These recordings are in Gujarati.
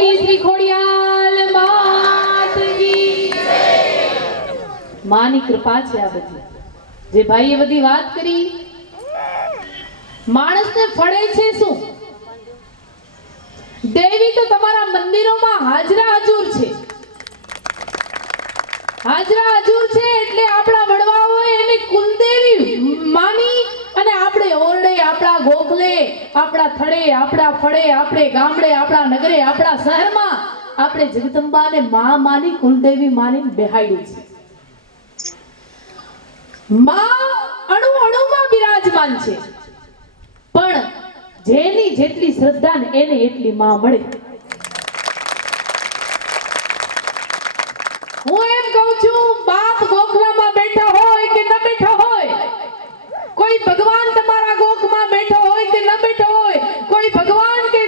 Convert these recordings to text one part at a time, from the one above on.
બોલી શ્રી ખોડિયાલ માત કી માની કૃપા છે આ બધી જે ભાઈએ બધી વાત કરી. માણસને ફળે છે શું? દેવી તો તમારા મંદિરોમાં હાજરા હજુર છે. હાજરા હજુર છે એટલે આપણા વડવા હોય એને કુલદેવી માની અને આપણે ઓરડે, આપણા ગોખલે, આપણા થડે, આપણા ફળે, આપણે ગામડે, આપણા નગરે, આપણા શહેરમાં આપણે જગદંબાને માની કુલદેવી માની બેહાડી છે. માં અણુ અણુમાં બિરાજમાન છે, પણ જેની જેટલી શ્રદ્ધા ને એને એટલી માં મળે. હું એમ કહું છું, બાપ ગોખલામાં બેઠા હોય કે ન બેઠા હોય, કોઈ ભગવાન તમારા ગોખમાં બેઠો હોય કે ન બેઠો હોય, કોઈ ભગવાન કે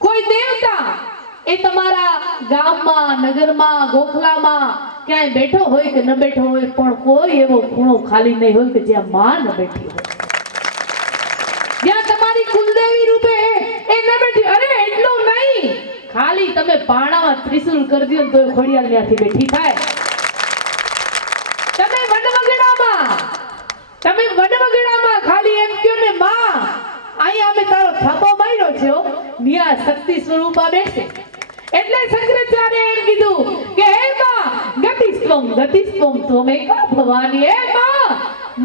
કોઈ દેવતા એ તમારા ગામમાં, નગરમાં, ગોખલામાં ક્યાંય બેઠો હોય કે ન બેઠો હોય, પણ કોઈ એવો ખૂણો ખાલી નહીં હોય કે જ્યાં માં ન બેઠી હોય, જ્યાં તમારી કુલદેવી રૂપે એ ન બેઠી. અરે એટલું નહીં, ખાલી તમે પાણામાં ત્રિશુલ કરી દો તો ખોડિયાલ ત્યાંથી બેઠી થાય. તમે વનવગડામાં ખાલી એમ કહો ને માં અહીંયા અમે તારો થાપો માર્યો છે, ન્યા શક્તિ સ્વરૂપા બેસે. એટલે શંકરાચાર્ય એમ કીધું કે હે માં ગતિસ્ત્વમ ત્વમેકા ભવાની. હે માં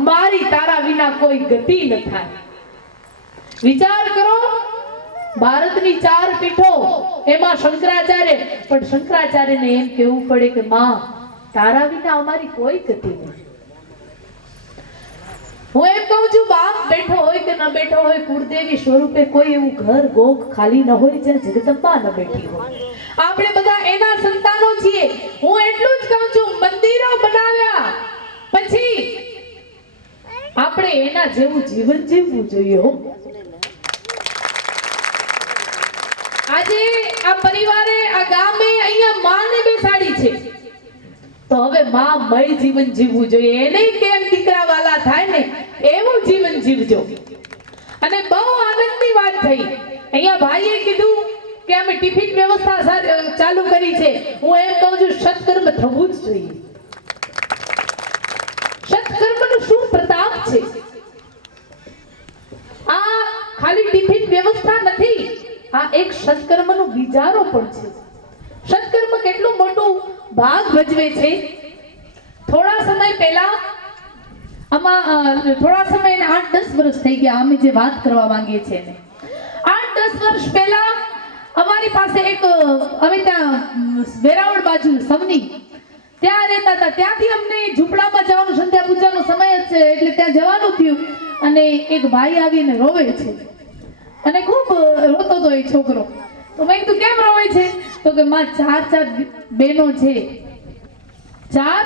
મારી તારા વિના કોઈ ગતિ ન થાય. વિચાર કરો, ભારતની 4 પીઠો એમાં શંકરાચાર્ય, પણ શંકરાચાર્યને એમ કહેવું પડે કે માં તારા વિના અમારી કોઈ ગતિ નહીં. હું એમ કહું છું, બાપ બેઠો હોય કે ન બેઠો હોય, કુળદેવી સ્વરૂપે કોઈ એવું ઘર ગોખ ખાલી ન હોય જ્યાં જગદંબા ન બેઠી હોય. આપણે બધા એના સંતાનો છીએ. હું એટલું જ કહું છું, મંદિરો બનાવ્યા પછી આપણે એના જેવું જીવન જીવવું જોઈએ. આજે આ પરિવારે, આ ગામે અહીંયા માને બેસાડી છે, તો હવે માં મય જીવન જીવવું જોઈએ. એને કેમ દીકરા વાલા થાય ને એવું જીવન જીવજો. અને બહુ આનંદની વાત થઈ. અહીંયા ભાઈએ કીધું કે અમે ટિફિન વ્યવસ્થા ચાલુ કરી છે. હું એમ કહું છું, સત્કર્મ થવું જ જોઈએ. સત્કર્મનો શું પ્રતાપ છે! આ ખાલી ટિફિન વ્યવસ્થા નથી, આ એક સત્કર્મનો બીજારો પણ છે. સત્કર્મ કેટલું મોટું ભાગ ભજવે છે. થોડા સમય પહેલા થોડા સમય 8-10 વર્ષ થઈ ગયા અમે જે વાત કરવા માંગીએ છીએ ને, 8-10 વર્ષ પહેલા અમારી પાસે એક, અમે ત્યાં વેરાવળ બાજુ સવની ત્યાં રહેતા હતા. ત્યાંથી અમને ઝૂંપડામાં જવાનું, સંધ્યા પૂજાનો સમય છે એટલે ત્યાં જવાનું થયું. અને એક ભાઈ આવીને રોવે છે અને ખૂબ રોતો હતો એ છોકરો. તો મેં કીધું કેમ રોવે છે? તો કે માં 4 બહેનો છે, 4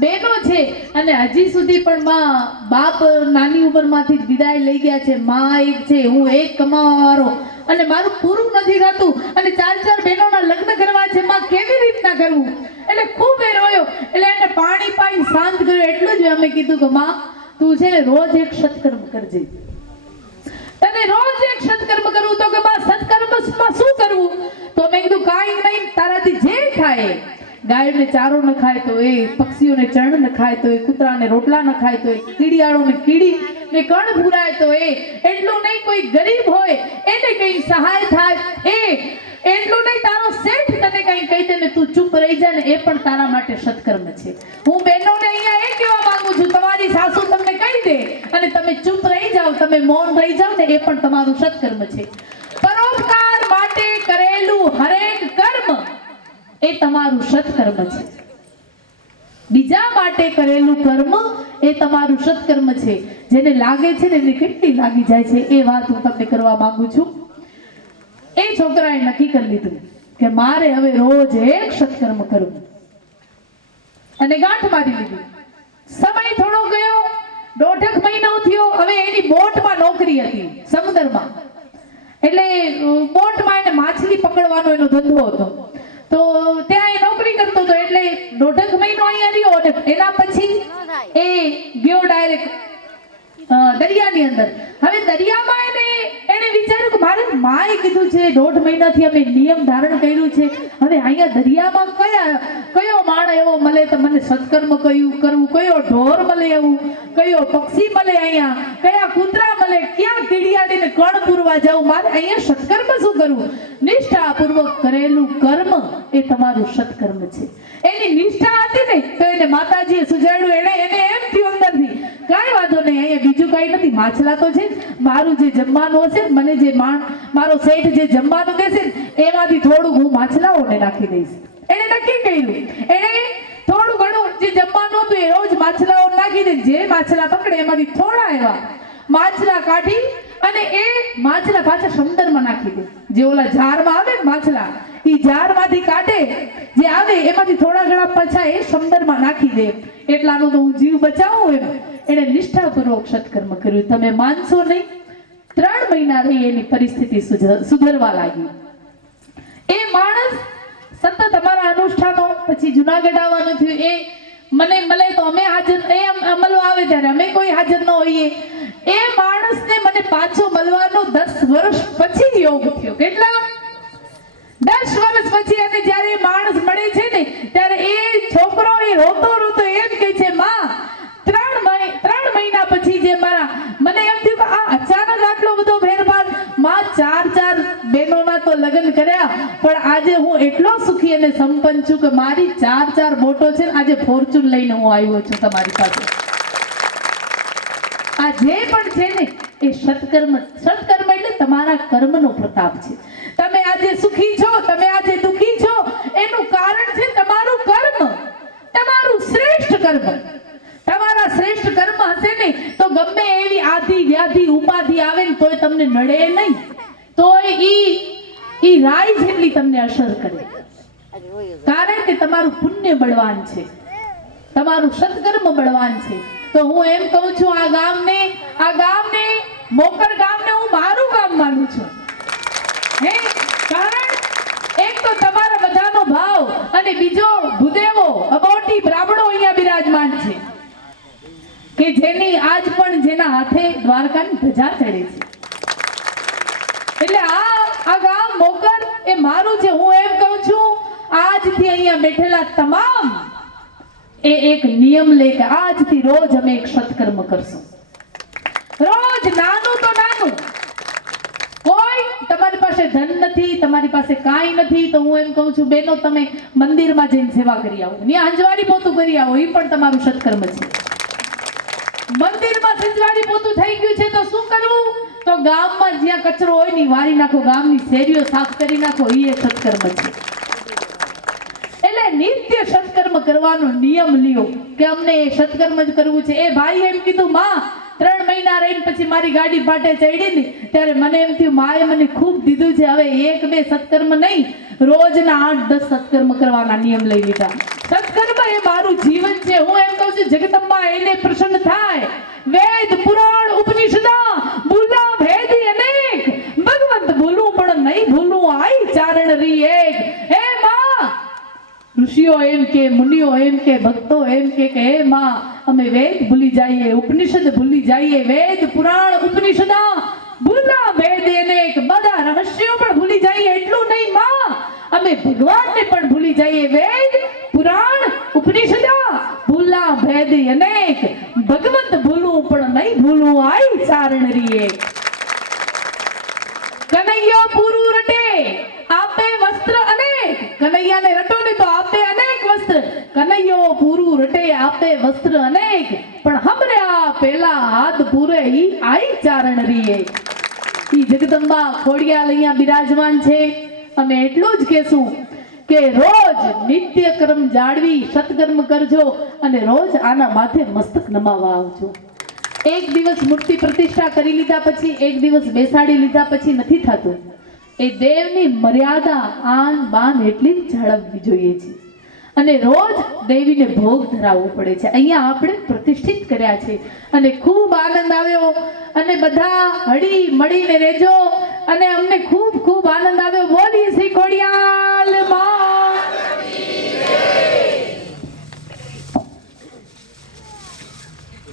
બહેનો છે અને હજી સુધી પણ માં બાપ નાની ઉંમરમાંથી વિદાય લઈ ગયા છે. માં એક છે, હું એક કમાવાવાળો, અને મારું પૂરું નથી થતું અને 4 બહેનોના લગ્ન કરવા છે. માં કેવી રીતના કરવું? એટલે ખૂબ એ રોયો. એટલે એને પાણી પાઈ શાંત કર્યો. એટલું જ અમે કીધું કે માં તું છે ને રોજ એક સત્કર્મ કરજે. તને રોજ એક સત્કર્મ કરવું. તો કે બા સત્કર્મમાં શું કરવું? તો મેં કીધું કાંઈ નહીં, તારાથી જે થાય. ગાયોને ચારો ન ખાય તો એ, પક્ષીઓને ચણ ન ખાય તો એ, કૂતરાને રોટલા ન ખાય તો એ, કીડિયાળોને કીડીને કણ ભૂરાય તો એ, એટલું નહીં કોઈ ગરીબ હોય એને કઈ સહાય થાય એ, એટલું નહીં તારો શેઠ તને કઈ કહી દે ને તું ચૂપ રહી જા ને એ પણ તારા માટે સત્કર્મ છે. હું બહેનોને અહીંયા એ કહેવા માંગુ છું, તમારી સાસુ તમને કહી દે અને તમે ચૂપ રહી જાઓ, તમે મૌન રહી જાઓ ને એ પણ તમારું સત્કર્મ છે. પરોપકાર માટે કરેલું હરેક કર્મ એ તમારું સત્કર્મ છે. બીજા માટે કરેલું કર્મ એ તમારું સત્કર્મ છે. જેને લાગે છે ને એને કેટલી લાગી જાય છે એ વાત હું તમને કરવા માંગુ છું. એ છોકરાએ નક્કી કરી લીધું કે મારે હવે રોજ એક સત્કર્મ કરવું અને ગાંઠ મારી લીધી. સમય થોડો ગયો, 1.5 મહિનો થયો. હવે એની બોટમાં નોકરી હતી સમુદ્રમાં, એટલે બોટમાં એને માછલી પકડવાનો એનો ધંધો હતો. તો ત્યાં એ નોકરી કરતો હતો. એટલે 1.5 મહિનો અહીંયા રહ્યો અને એના પછી એ ગયો ડાયરેક્ટ દરિયાની અંદર. હવે દરિયામાં એને વિચાર્યું કે મારે માએ કીધું છે 1.5 મહિનાથી અમે નિયમ ધારણ કર્યું છે, હવે અહીંયા દરિયામાં કયો માણ એવો મળે તો મને સત્કર્મ કરવું, કયો ઢોર મળે એવું, કયો પક્ષી મળે, અહીંયા કયા કૂતરા મળે, ક્યાં કીડિયાડીને કણ પૂરવા જાઉં, મારે અહીંયા સત્કર્મ શું કરવું? નિષ્ઠાપૂર્વક કરેલું કર્મ એ તમારું સત્કર્મ છે. એની નિષ્ઠા હતી ને તો એને માતાજીએ સુજાડ્યું. એને એમ થયું અંદરથી કાંઈ વાંધો નહીં, અહીંયા બીજું કાંઈ નથી, માછલા તો છે, મારું જે જમવાનું હશે મને જે મારો શેઠ જે જમવાનું દેશે ને એમાંથી થોડુંક હું માછલાઓને નાખી દઈશ. એને નક્કી કર્યું. એને થોડું ઘણું જે જમવાનું હતું એ રોજ માછલાઓ નાખી દે, જે માછલા પકડે એમાંથી થોડા એવા માછલા કાઢી અને એ માછલા પાછા સમુદ્રમાં નાખી દે. જે ઓલા ઝાડમાં આવે ને માછલા, એ ઝાડમાંથી કાઢે જે આવે એમાંથી થોડા ઘણા પાછા એ સમુદ્રમાં નાખી દે. એટલાનો તો હું જીવ બચાવું એમ એને નિષ્ઠાપૂર્વક સત્કર્મ કર્યું. તમે માનશો નહીં, 3 મહિના રહી એની પરિસ્થિતિ સુધરવા લાગી. એ માણસ સતત અમારા અનુષ્ઠાનો પછી જુનાગઢ આવવાનું થયું. એ મને મળે તો અમે હાજર, એ મળવા આવે ત્યારે અમે કોઈ હાજર ન હોઈએ. એ માણસને મને પાછો મળવાનો 10 વર્ષ પછી યોગ થયો. કેટલા? 10 વર્ષ પછી. અને જ્યારે એ માણસ મળે છે ને ત્યારે એ છોકરો એ રોતો રોતો એમ કહે છે, માં 3 મહિના પછી જે મને એમ થયું કે આ અચાનક આટલો બધો ફેરફાર. માં 4 બહેનોના તો લગ્ન કર્યા પણ આજે હું એટલો સુખી અને સંપન્ન છું કે મારી 4 બોટો છે. આજે ફોર્ચ્યુન લઈને હું આવ્યો છું તમારી પાસે. આ જે પણ છે ને એ સત્કર્મ એટલે તમારા કર્મનો પ્રતાપ છે. તમે આજે સુખી છો, તમે આજે દુખી છો, એનું કારણ છે તમારું કર્મ, તમારું શ્રેષ્ઠ કર્મ. તમારા શ્રેષ્ઠ કર્મ હશે ને તો ગમે એવી આધિ વ્યાધિ ઉપાધિ આવે ને તોય તમને નડે નહીં, તોય ઈ રાઈ જેટલી તમને અસર કરે. કારણ કે તમારું પુણ્ય બળવાન છે, તમારું સત્કર્મ બળવાન છે. તો હું એમ કહું છું આ ગામને મોકર ગામને હું મારું ગામ માનું છું. હે, કારણ એક તો તમારા બધાનો ભાવ અને બીજો ભૂદેવો અબોટી બ્રાહ્મણો અહીંયા બિરાજમાન છે કે જેની આજ પણ જેના હાથે દ્વારકાની ધજા ચડે છે. એટલે આ ગામ મોકર એ મારું છે. હું એમ કહું છું આજથી અહીંયા બેઠેલા તમામ એ એક નિયમ લે કે આજથી રોજ અમે એક સત્કર્મ કરશું. રોજ નાનું તો નાનું. કોઈ તમારી પાસે ધન નથી, તમારી પાસે કાંઈ નથી તો હું એમ કહું છું બેનો તમે મંદિરમાં જઈને સેવા કરી આવો, ત્યાં અંજવારી પોતું કરી આવો, એ પણ તમારું સત્કર્મ છે. મંદિરમાં સંજવારી પોતું થઈ ગયું છે તો શું કરવું? તો ગામમાં જ્યાં કચરો હોય ને વારી નાખો, ગામની શેરીઓ સાફ કરી નાખો, એ સત્કર્મ છે. એટલે નિત્ય સત્કર્મ કરવાનો નિયમ લ્યો કે અમને એ સત્કર્મ જ કરવું છે. એ ભાઈ એમ કીધું, માં 3 મહિના રહીને પછી મારી ગાડી પાટે ચડી ને ત્યારે મને એમ થયું માએ મને ખૂબ દીધું છે, હવે 1-2 સત્કર્મ નહીં, રોજના 8-10 સત્કર્મ કરવાના નિયમ લઈ લીધા. સત્કર્મ એ મારું જીવન છે. હું એમ કહું છું જગદંબા એને પ્રસન્ન થાય. વેદ પુરાણ ઉપનિષદા ભૂલા ભેદી અનેક, ભગવંત ભૂલું પણ નહીં ભૂલું આઈ ચારણ રી એક. હે માં, ઋષિઓ એમ કે, મુનિઓ એમ કે, ભક્તો એમ કે હે માં અમે વેદ ભૂલી જઈએ, ઉપનિષદ ભૂલી જઈએ, વેદ પુરાણ ઉપનિષદા ભૂલા ભેદી અનેક, બધા રહસ્યો પણ ભૂલી જઈએ. એટલું નહીં માં, અમે ભગવાનને પણ ભૂલી જઈએ. વેદ પુરાણ ઉપનિષદા ભૂલા ભેદી અનેક, ભગવંત ભૂલું પણ નહીં ભૂલું આઈ ચારણ રી એક. કનૈયો પૂરું રટે આપે વસ્ત્ર અનેક. કનૈયાને રટો ને તો આપે અનેક વસ્ત્ર. કનૈયો પૂરું રટે આપે વસ્ત્ર અનેક, પણ હમરે આ પેલા હાથ પૂરે ઈ આઈ ચારણ રી એક. ઈ જગદંબા ખોડિયાલ અહીંયા બિરાજમાન છે. અમે એટલું જ કહેશું કે રોજ નિત્ય કર્મ જાળવી સત્કર્મ કરજો અને રોજ આના માથે મસ્તક નમાવા આવજો. એક દિવસ મૂર્તિ પ્રતિષ્ઠા કરી લીધા પછી, એક દિવસ બેસાડી લીધા પછી નથી થતું. એ દેવની મર્યાદા આન બાન એટલી જ જાળવવી જોઈએ છે અને રોજ દેવીને ભોગ ધરાવવો પડે છે. અહીંયા આપણે પ્રતિષ્ઠિત કર્યા છે અને ખૂબ આનંદ આવ્યો અને બધા હળી મળીને રહેજો અને અમને ખૂબ ખૂબ આનંદ આવ્યો. બોલીએ